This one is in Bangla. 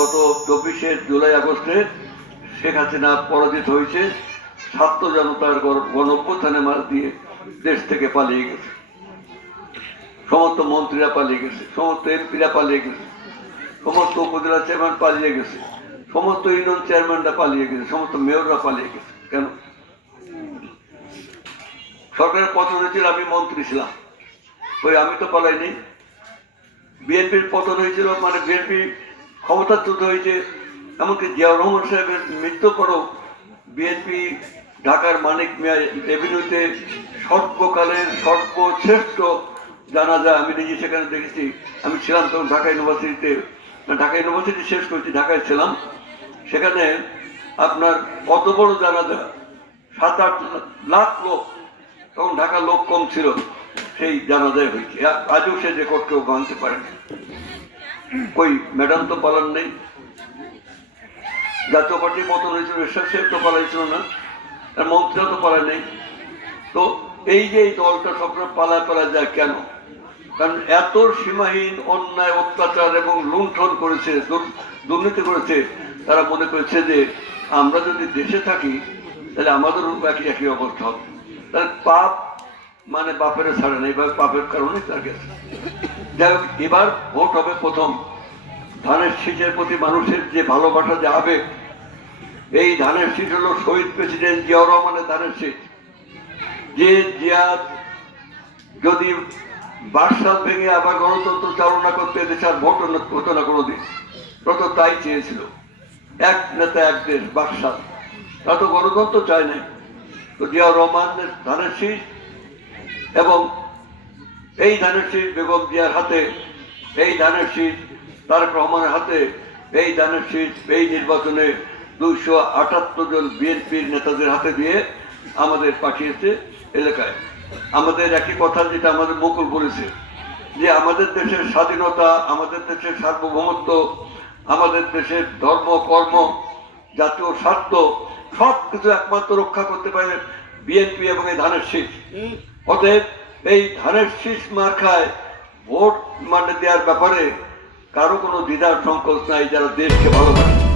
গত 24শে জুলাই আগস্টে শেখ হাসিনা পরাজিত হয়েছে, ছাত্র জনতার গণঅভ্যুত্থানের মাঝ দিয়ে দেশ থেকে পালিয়ে গেছে, সমস্ত মন্ত্রীরা পালিয়ে গেছে, সমস্ত এমপিরা পালিয়ে গেছে, সমস্ত উপজেলা চেয়ারম্যান পালিয়ে গেছে, সমস্ত ইউনিয়ন চেয়ারম্যানরা পালিয়ে গেছে, সমস্ত মেয়ররা পালিয়ে গেছে। কেন? সরকারের পতন হয়েছিল, আমি মন্ত্রী ছিলাম, ওই আমি তো পালাইনি। বিএনপির পতন হয়েছিল, মানে বিএনপি ক্ষমতাচ্যুত হয়েছে, এমনকি জিয়াউর রহমান সাহেবের মৃত্যুর পরও বিএনপি ঢাকার মানিক মিয়া এভিনিউতে সর্বকালের সর্বশ্রেষ্ঠ জানাজা আমি নিজে সেখানে দেখেছি। আমি ছিলাম তখন ঢাকা ইউনিভার্সিটিতে, ঢাকা ইউনিভার্সিটি শেষ করেছি, ঢাকায় ছিলাম। সেখানে আপনার কত বড় জানাজা, 7-8 লাখ লোক, তখন ঢাকার লোক কম ছিল, সেই জানাজায় হয়েছে। আজও সে রেকর্ড কেউ ভাঙতে পারেনি। কই ম্যাডাম তো পালান নেই, জাতীয় পার্টি পতন হয়েছিল, এরশাদ সাহেব তো পালাইছিল না, আর মন্ত্রীরা তো পালায় নেই। তো এই যে এই দলটা সবসময় পালায় যায় কেন? কারণ এত সীমাহীন অন্যায়, অত্যাচার এবং লুণ্ঠন করেছে, দুর্নীতি করেছে। তারা মনে করেছে যে আমরা যদি দেশে থাকি তাহলে আমাদেরও একই অবস্থা হবে। তাহলে পাপ মানে বাপের ছাড়ে না, এবার পাপের কারণে তার গেছে। যাই হোক, এবার ভোট হবে প্রথম। ধানের শীষের প্রতি মানুষের যে ভালোবাসা, যে আবেগ, এই ধানের শীষ হলো শহীদ প্রেসিডেন্ট জিয়াউর রহমানের ধানের শীষ। যে জিয়া যদি 22 সাল ভেঙে আবার গণতন্ত্র চালনা করতে দেশে আর ভোট হতো না কোনোদিন, তত তাই চেয়েছিল। এক নেতা এক দেশ 22 সাল, তা তো গণতন্ত্র চায় নাই। তো জিয়াউর রহমানের ধানের শীষ, এবং এই ধানের শীষ বেগম জিয়ার হাতে, এই ধানের শীষ তারেক রহমানের হাতে, এই ধানের শীষ এই নির্বাচনে 278 জন বিএনপির নেতাদের হাতে দিয়ে আমাদের পাঠিয়েছে এলাকায়। আমাদের একই কথা, যেটা আমাদের মুকুল বলেছে, যে আমাদের দেশের স্বাধীনতা, আমাদের দেশের সার্বভৌমত্ব, আমাদের দেশের ধর্ম, কর্ম, জাতীয় স্বার্থ সব কিছু একমাত্র রক্ষা করতে পারে বিএনপি এবং এই ধানের শীষ। অতএব এই ধানের শীষ মার্কায় ভোট মানে দেওয়ার ব্যাপারে কারো কোনো দ্বিধার সংকোচ নাই, যারা দেশকে ভালোবাসে।